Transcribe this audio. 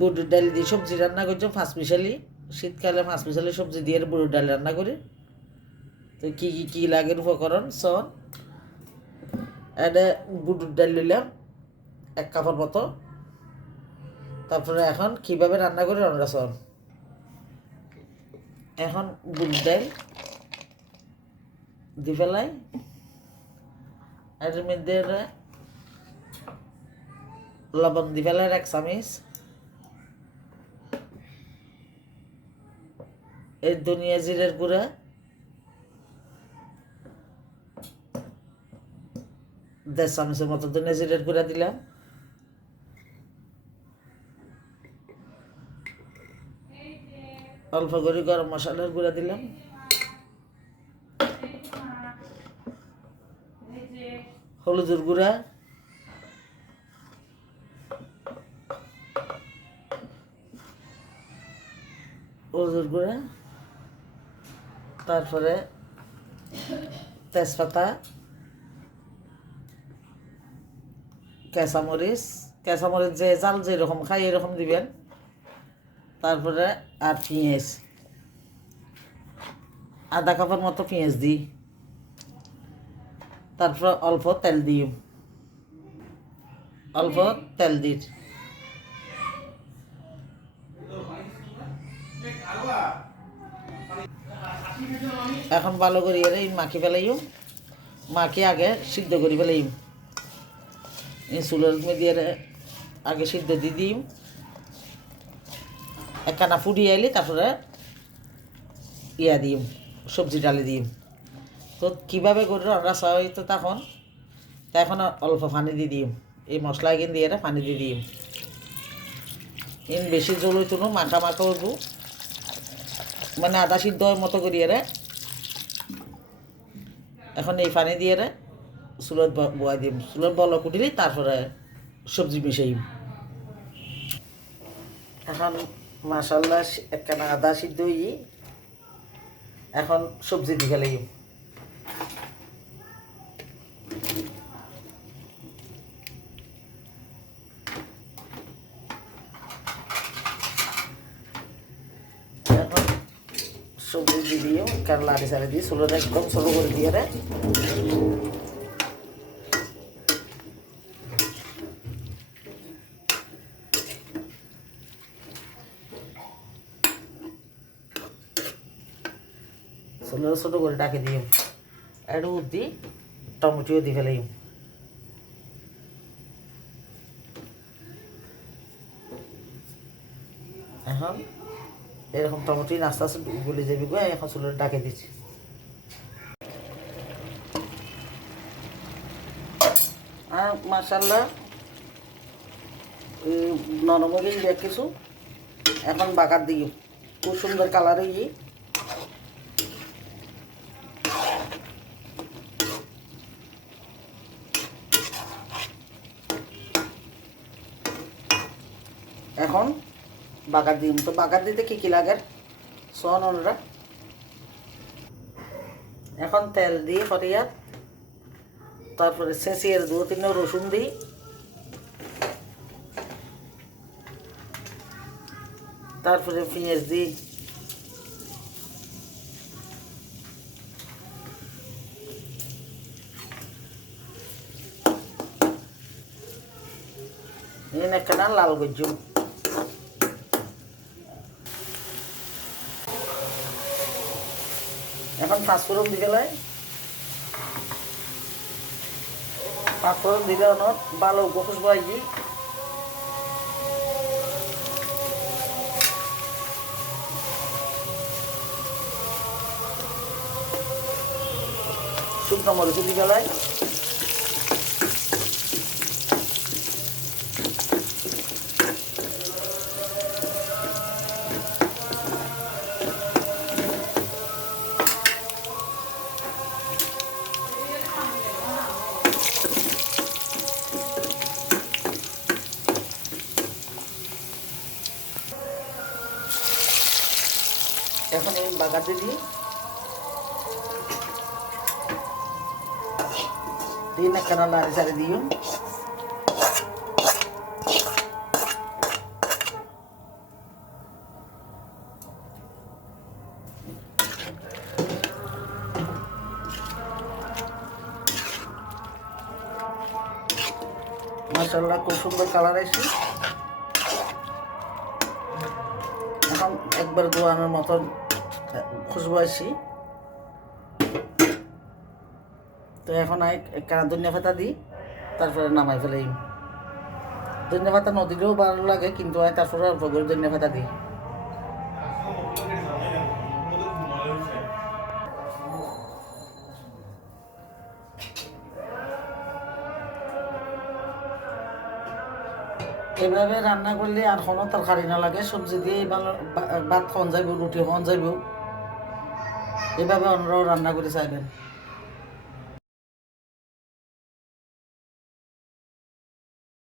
বুটের ডাল দিয়ে সবজি রান্না করছো পাঁচ মিশালি। শীতকালে পাঁচ মিশালি সবজি দিয়ে বুটের ডাল রান্না করি। তো কী লাগে উপকরণ শোন। এটা বুটের ডাল নিলাম 1 কাপের মতো। তারপরে এখন কিভাবে রান্না করি আমরা শোন। এখন বুটের ডাল দিয়ে ফেলাই। এর মধ্যে লবণ দিয়ে ফেলাই 1 চামচ। এই ধনিয়া জিরের গুঁড়া 1.5 চামচের মতো ধনিয়া জিরের গুঁড়া দিলাম। অল্প করে গরম মশলার গুঁড়া দিলাম। হলুদের গুঁড়া, তারপরে তেজপাতা, কাঁচামরিচ যে জাল যেরকম খাই এরকম দিবেন। তারপরে আর পেঁয়াজ 1/2 কাপের মতো পেঁয়াজ দিই। তারপর অল্প তেল দিই। এখন ভালো করে মাখি ফেলাইম। মাখি আগে সিদ্ধ করে ফেলাইম। চুলের মধ্যে আগে সিদ্ধ দিয়ে দিম। একখানা ফুটিয়ে আইলি তারপরে দিম সবজি ডালি দিম। তো কীভাবে করে রান্না চাই তো তখন অল্প পানি দিয়ে দিম। এই মশলা এগিন দিয়ে পানি দিয়ে দিম। বেশি জল হইতো না, মাখা হইব। মানে আদা সিদ্ধ মতো করিয়ে এখন এই পানি দিয়ে চুলত বয়া দিম। চুলত বলক উঠিলে তারপরে সবজি মিশাইম। এখন মাশাল্লাহ একখানা আদা সিদ্ধ হই। এখন সবজি দিয়ে ফেলাইম। এখন সবজি দিয়ে দিও কারণ লাড়ি সাড়ি দিয়ে চুলোটা একদম ছোটো করে দিয়ে চুলোটা ছোটো করে ডাকে দিও। একটু দি টমেটোও দিয়ে ফেলাইম। এখন এরকম টমেটো আস্তে আস্তে গলে যাবি গো। এখন চুলোটা ডাকে দিচ্ছি। আর মাশাল্লাহ নরম হয়ে দেখ কিছু। এখন বাগার দিই খুব সুন্দর কালার হয়ে। এখন বাগার দিম। তো বাগার দিতে কী লাগে শোন ওনারা। এখন তেল দিয়ে ফরিয়া তারপরে ছেঁচিয়ে 2-3 রসুন দিই। তারপরে পেঁয়াজ দিই। একটা লাল গজ্জুম। এখন পাঁচফোড়ন দিয়ে গেলে পাঁচফোড়ন দিলে অনেক ভালো গোফুস বাজি। শুকনো মরিচ দিয়ে গেলে এখন এই বাগার দিই। দিন একখানা লাড়ি সারি দিও। মাশাআল্লাহ খুব সুন্দর কালার আসছে। এখন একবার দোয়ানোর মতন খুশবু আসছি। তো এখন একখানা ধনিয়া পাতা দিই, তারপরে নামাই ফেলাই। ধনিয়া পাতা নদীতেও ভালো লাগে, কিন্তু তারপরে অল্প করে ধনিয়া পাতা দিই। এভাবে রান্না করলে আর কোনো তরকারি না লাগে, সবজি দিয়ে ভাত খাওয়ান যাইব, রুটি খাওয়ান যাইব। এভাবে অন্যরাও রান্না করে চাইবেন।